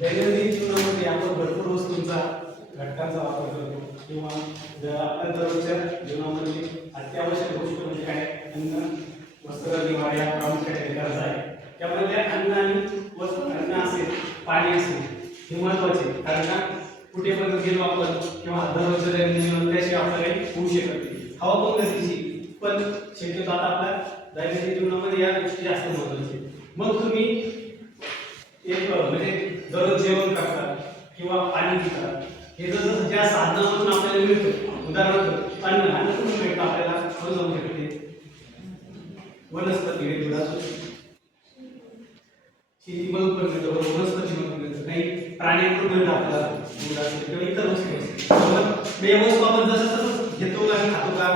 दैनंदिन जीवनामध्ये आपण भरपूर वस्तूंचा घटकांचा वापर करतो किंवा आपल्या दररोजच्या जीवनामध्ये अत्यावश्यक गोष्ट म्हणजे काय अन्न वस्त्र निवारा या प्रामुख्याने गरजा आहे। त्यामध्ये अन्न आणि अन्न असेल पाणी असेल हे महत्त्वाचे, कारण का कुठे पण गेलो आपण किंवा दररोजच्या दैनंदिन जीवनात त्याशिवाय आपल्याला काही होऊ शकत नाही। हवा पण गरजेची, पण शक्यतो आता आपल्या दैनंदिन जीवनामध्ये या गोष्टी जास्त महत्त्वाच्या। मग तुम्ही एक म्हणजे दररोज जेवण करता किंवा पाणी पिता, हे जर ज्या साधनातून आपल्याला मिळतं, उदाहरणार्थ अन्न कुठून मिळतं आपल्याला कसं जाऊ शकते, वनस्पती दुधातून शेतीमधून पण मिळतं, वनस्पतीमधून मिळतं, काही प्राण्यांकडून मिळतं आपल्याला दूध असेल किंवा इतर वस्तू असतील। बरोबर, हे वस्तू आपण जसं तसं घेतो आणि खातो का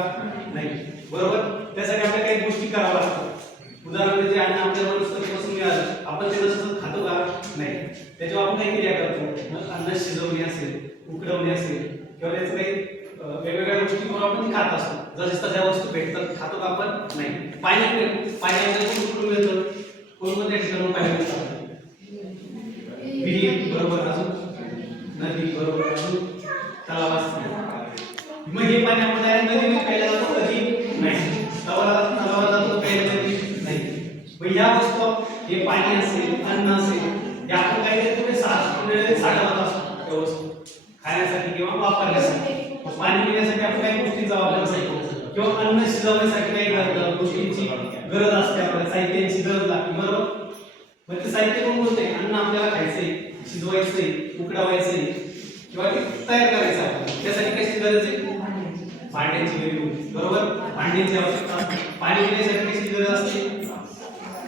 नाही, बरोबर, त्यासाठी आपल्याला काही गोष्टी कराव्या लागतात। उदाहरणार्थ जे अन्न आपल्याला वनस्पतीपासून मिळालं, आपण ते जसं खातो का नाही, त्याच्यावर आपण काही क्रिया करतो। अन्न शिजवणे असेल, उकडवणे असेल किंवा त्याचं काही वेगवेगळ्या गोष्टी करून आपण खात असतो। जसं ज्या वस्तू भेटतात खातो का आपण नाही। पाणी आपल्याला कुठून मिळतं, कोणत्या ठिकाणून पाणी मिळतं, विहीर बरोबर, अजून नदी बरोबर, अजून तलाव असते। मग हे पाणी आपण नदीमध्ये प्यायला जातो कधी नाही, तलावाला जातो प्यायला कधी नाही। मग या वस्तू हे पाणी असेल अन्न असेल हे आपण काहीतरी कुठे साठवत असतो, त्या वस्तू खाण्यासाठी किंवा वापरण्यासाठी। पाणी पिण्यासाठी आपण काही गोष्टींचा वापर करतो किंवा अन्न शिजवण्यासाठी काही गोष्टींची गरज असते, आपल्याला साहित्याची गरज लागते, बरोबर। मग ते साहित्य कोण बोलते, अन्न आपल्याला खायचंय, शिजवायचंय, उकडवायचंय किंवा ते तयार करायचं आहे, त्यासाठी कशी गरज आहे, भांड्याची गरज होती, बरोबर, भांड्याची आवश्यकता असते। पाणी पिण्यासाठी कशी गरज असते,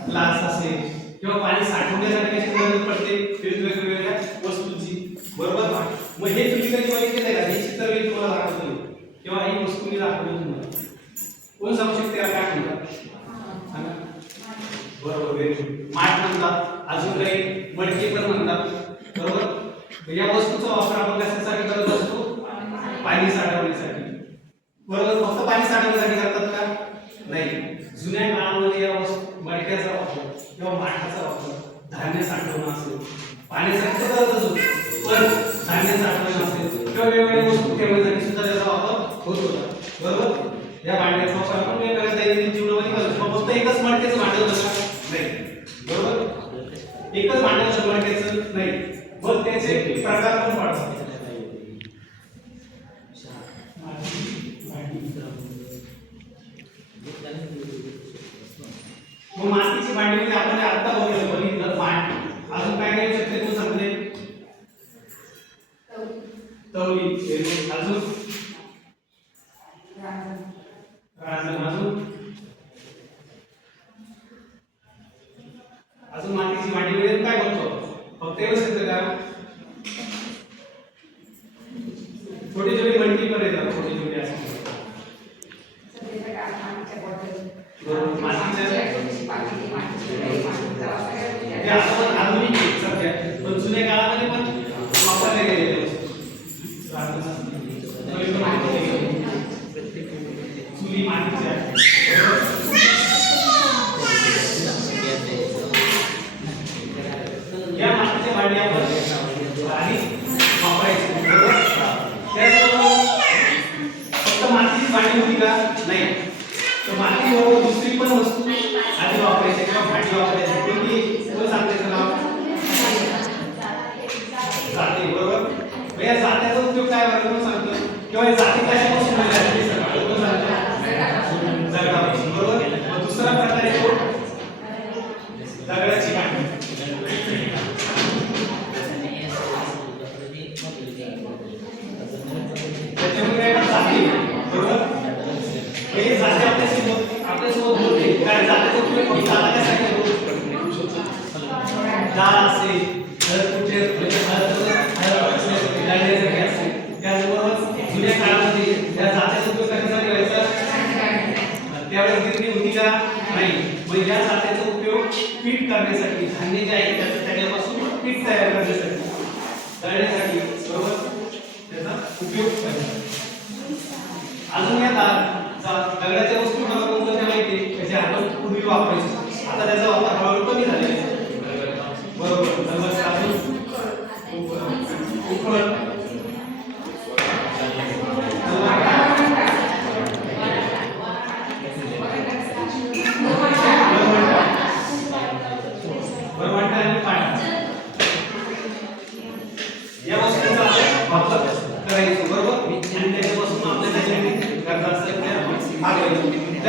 ग्लास असेल किंवा पाणी साठवण्यासाठी कशी गरज पडते, वेगवेगळ्या वस्तूंची, बरोबर। मग हे तुम्ही कधी बघितले का, हे चित्र मी तुम्हाला दाखवतो किंवा ही वस्तू मी दाखवली तुम्हाला, कोण सांगू शकते का काय म्हणतात, बरोबर, माठ म्हणतात, अजून काही मडके पण म्हणतात, बरोबर। या वस्तूचा वापर आपण कशासाठी करत असतो, पाणी साठवण्यासाठी, बरोबर। फक्त पाणी साठवण्यासाठी करतात का नाही, जुन्या काळामध्ये या मडक्याचा वापर किंवा माठाचा वापर धान्य साठवणं असेल, पाण्यासाठी करतच होते, पण धान्य साठवणं असेल किंवा वेगवेगळ्या वस्तू ठेवण्यासाठी सुद्धा त्याचा वापर होत होता, बरोबर। या भांड्याचा वापर आपण वेगवेगळ्या दैनंदिन जीवनामध्ये करतो, फक्त एकच मडक्याचं भांडं नाही, बरोबर, एकच भांड्याचं मडक्याचं नाही, मग त्याचे प्रकार पण पाडतात। मग मातीची भांडी म्हणजे आपण आता बघितलं माठ, अजून काय काय शकते तू सांगले, तवली, अजून अजून मातीची भांडी म्हणजे काय बघतो, फक्त एवढंच येतं का, छोटी छोटी मडकी पण येतात, छोटी छोटी असते, आधुनिक सध्या, पण जुन्या काळामध्ये पण वापरले गेलेले चुली मातीच्या, या मातीच्या भांडी आपण आधी वापरायची, फक्त मातीची भांडी होती का नाही, तर मातीबरोबर दुसरी पण वस्तू आधी वापरायची किंवा भांडी वापरायची, कोणती सांगते नाव, जाते, बरोबर। या जात्याचा उपयोग काय बरोबर सांगतो, किंवा जाती कशापासून मिळाली दगडापासून, बरोबर। मग दुसरा प्रकार आहे दगडाची भांडी, त्याच्यामुळे काय जाती, बरोबर। हे जाते आपल्यासोबत बोलते, काय जातीचा उपयोग जाता कशासाठी होतो, डाळ असेल, जुन्या काळामध्ये या जात्याचा उपयोग कशासाठी व्हायचा, त्यावेळेस गिरणी होती का नाही, मग या जात्याचा उपयोग पीठ करण्यासाठी, धान्य जे आहे त्याच्यापासून पीठ तयार करण्यासाठी, दळण्यासाठी, बरोबर, त्याचा उपयोग करायचा। अजून या दगडाच्या वस्तू मला कोणत्या माहिती, त्याचे आपण पूर्वी वापरायचो, आता त्याचा वापर हळूहळू कमी झालेला आहे, बरोबर।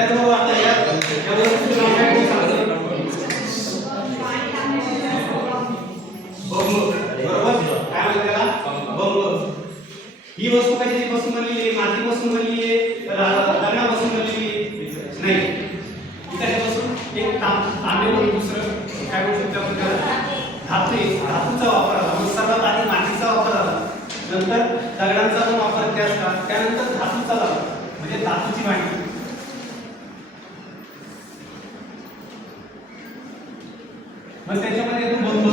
त्याचबरोबर आता या वस्तूचं नाव काय कोण सांगतं? बंब. बरोबर, काय म्हणतात त्याला? बंब. ही वस्तू कशापासून बनलेली आहे? मातीपासून बनलेली आहे, दगडापासून बनलेली आहे? नाही. कशापासून? एक तांबेवरून दुसरं काय बोलू शकतो आपण त्याला? धातूचा वापर झाला. मग सर्वात आधी मातीचा वापर झाला, नंतर दगडांचा पण वापर केला, त्यानंतर धातूचा झाला, म्हणजे धातूची भांडी. मग त्याच्यामध्ये येतो बंब,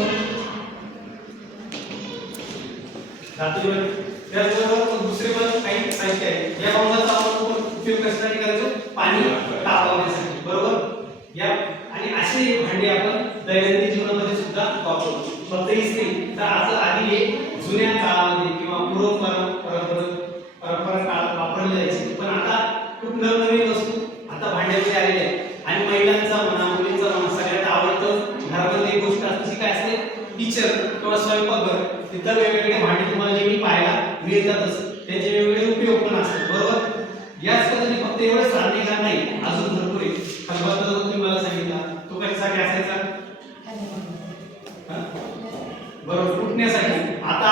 धातूची भांडी. त्याचबरोबर दुसरे पण काही साहित्य आहे. या बंबाचा उपयोग कशासाठी करायचो? पाणी तापवण्यासाठी. बरोबर. या आणि असे भांडे आपण दैनंदिन जीवनामध्ये सुद्धा वापरतो. फक्त हीच नाही तर आज आधी हे जुन्या काळामध्ये किंवा परंपरा काळात वापरले जायचे, पण आता खूप नवनवीन वस्तू आता भांड्यामध्ये आलेल्या आहेत. आणि महिलांचा म्हणा, मुलींचा म्हणा, सगळ्यात आवडतं घरामध्ये एक गोष्ट असते, काय असते? किचन किंवा स्वयंपाकघर. तिथं वेगवेगळे भांडे तुम्हाला नेहमी पाहायला मिळतातच, त्यांचे वेगवेगळे उपयोग पण असतात. बरोबर. याच पद्धतीने फक्त एवढंच राहणे नाही, अजून भरपूर आहे. खलबत्ता तुम्ही मला सांगितला, तो कशासाठी असायचा? बरोबर, कुटण्यासाठी. आता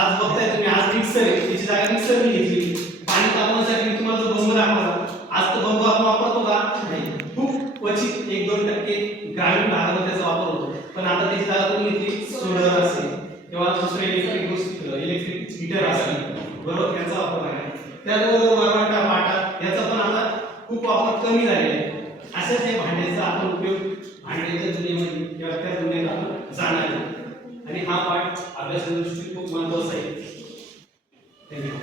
आज बघताय तुम्ही, आज मिक्सर आहे, त्याची जागा मिक्सरने घेतली. पाणी तापवण्यासाठी मी तुम्हाला जो बंब दाखवला, आज तो बंब आपण वापरतो का? नाही. खूप क्वचित 1-2% ग्रामीण भागामध्ये त्याचा वापर होतो, पण आता त्याची जागा कोणी घेतली? सोलर असेल किंवा दुसरे इलेक्ट्रिक हीटर असेल, बरोबर, याचा वापर आहे. त्याचबरोबर वरवंटा, पाटा याचा पण आता खूप वापर कमी झालेला आहे. अशाच हे भांड्याचा आपण उपयोग भांड्याच्या दुनियेमध्ये किंवा त्या दुनियेत आपण जाणार आहे. आणि हा पाठ अभ्यासाच्या दृष्टीने खूप महत्त्वाचा आहे. धन्यवाद.